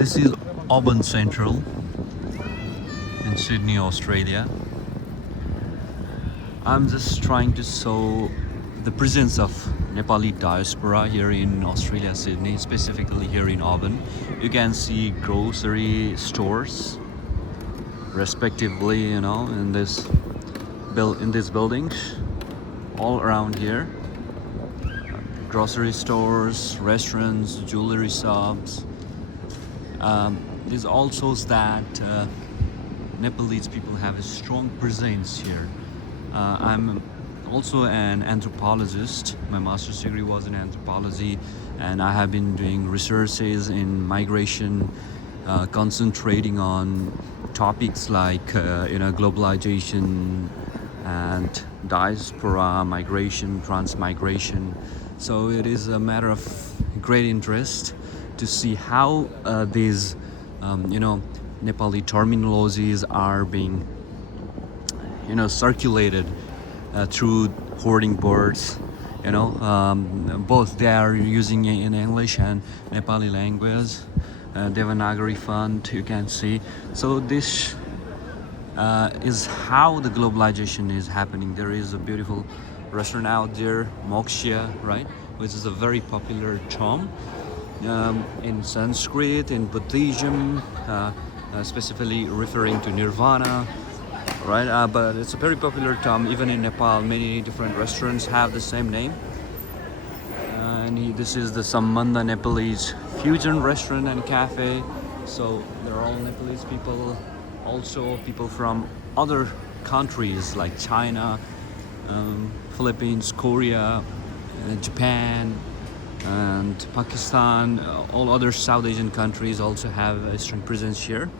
This is Auburn Central in Sydney, Australia. I'm just trying to show the presence of Nepali diaspora here in Australia, Sydney, specifically here in Auburn. You can see grocery stores, respectively, in these buildings, all around here. Grocery stores, restaurants, jewelry shops. This all shows that Nepalese people have a strong presence here. I'm also an anthropologist. My master's degree was in anthropology, and I have been doing researches in migration, concentrating on topics like globalization and diaspora migration, transmigration. So it is a matter of great interest to see how these Nepali terminologies are being circulated through hoarding boards. Both they are using it in English and Nepali language. Devanagari font, you can see. So this is how the globalization is happening. There is a beautiful restaurant out there, Moksha, right, which is a very popular term in Sanskrit, in Buddhism, specifically referring to nirvana, right? But it's a very popular term. Even in Nepal, many different restaurants have the same name. This is the Sambandha Nepalese fusion restaurant and cafe. So they're all Nepalese people, also people from other countries like China, Philippines, Korea, Japan, and Pakistan. All other South Asian countries also have a strong presence here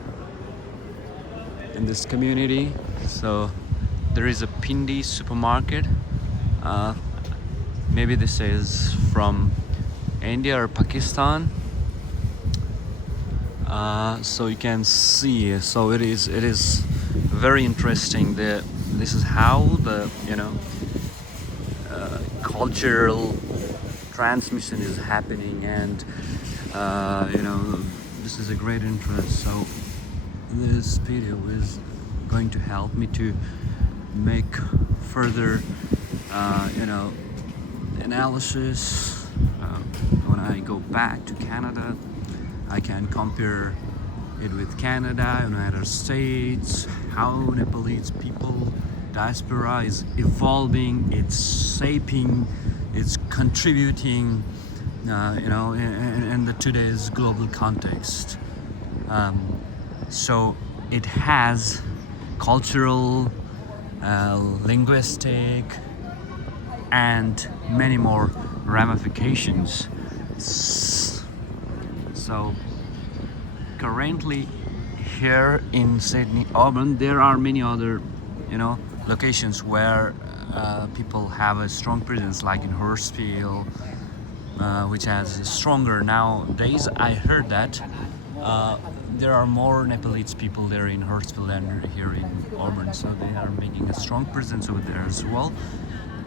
in this community. So there is a Pindi supermarket. Maybe this is from India or Pakistan. So you can see. So it is very interesting. This is how the cultural transmission is happening, and this is a great interest. So this video is going to help me to make further analysis. When I go back to Canada, I can compare it with Canada, United States, how Nepalese people, diaspora is evolving, it's shaping, it's contributing, in the today's global context. So it has cultural, linguistic, and many more ramifications. So currently here in Sydney, Auburn, there are many other, locations where people have a strong presence, like in Hurstville, which has stronger nowadays. I heard that there are more Nepalese people there in Hurstville than here in Auburn, so they are making a strong presence over there as well.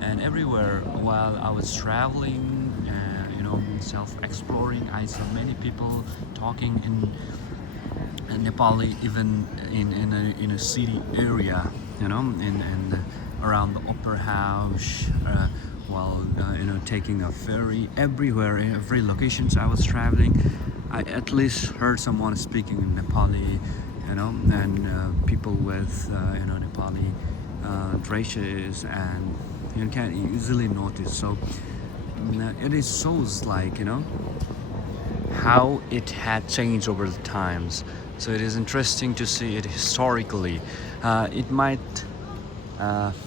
And everywhere while I was traveling, self-exploring, I saw many people talking in Nepali, even in a city area, around the Opera House, while taking a ferry. Everywhere, in every location I was traveling, I at least heard someone speaking in Nepali, and people with Nepali dresses, and you can easily notice. So it is shows like how it had changed over the times. So it is interesting to see it historically. It might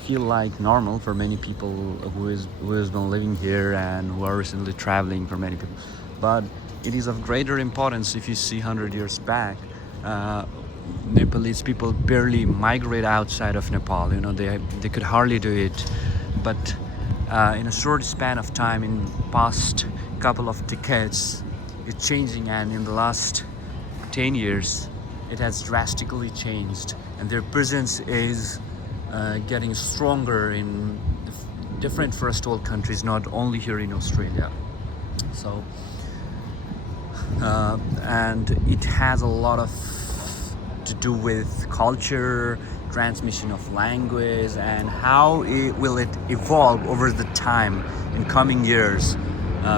feel like normal for many people who has been living here and who are recently traveling, for many people, but it is of greater importance. If you see 100 years back, Nepalese people barely migrate outside of Nepal. They could hardly do it, but in a short span of time, in past couple of decades, it's changing, and in the last 10 years it has drastically changed, and their presence is getting stronger in different first world countries, not only here in Australia. So and it has a lot of to do with culture, transmission of language, and how will it evolve over the time in coming years.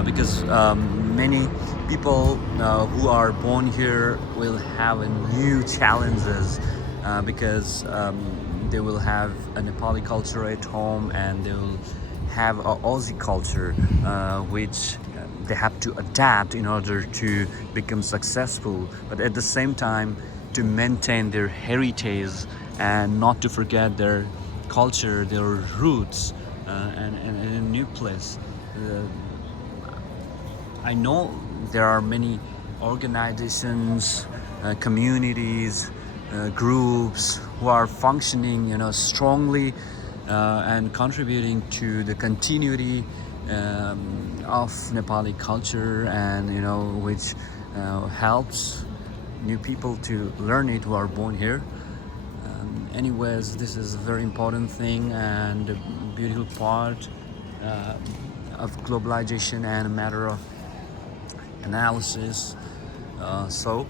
Because many people who are born here will have a new challenges because they will have a Nepali culture at home, and they will have a Aussie culture, which they have to adapt in order to become successful, but at the same time to maintain their heritage and not to forget their culture, their roots, and in a new place. I know there are many organizations, communities, groups who are functioning, strongly and contributing to the continuity of Nepali culture, and which helps new people to learn it who are born here. Anyways, this is a very important thing and a beautiful part of globalization and a matter of analysis. So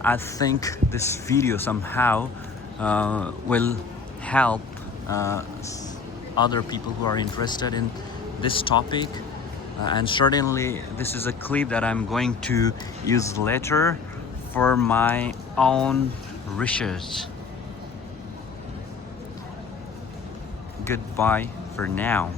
I think this video somehow will help other people who are interested in this topic, and certainly this is a clip that I'm going to use later for my own research. Goodbye for now.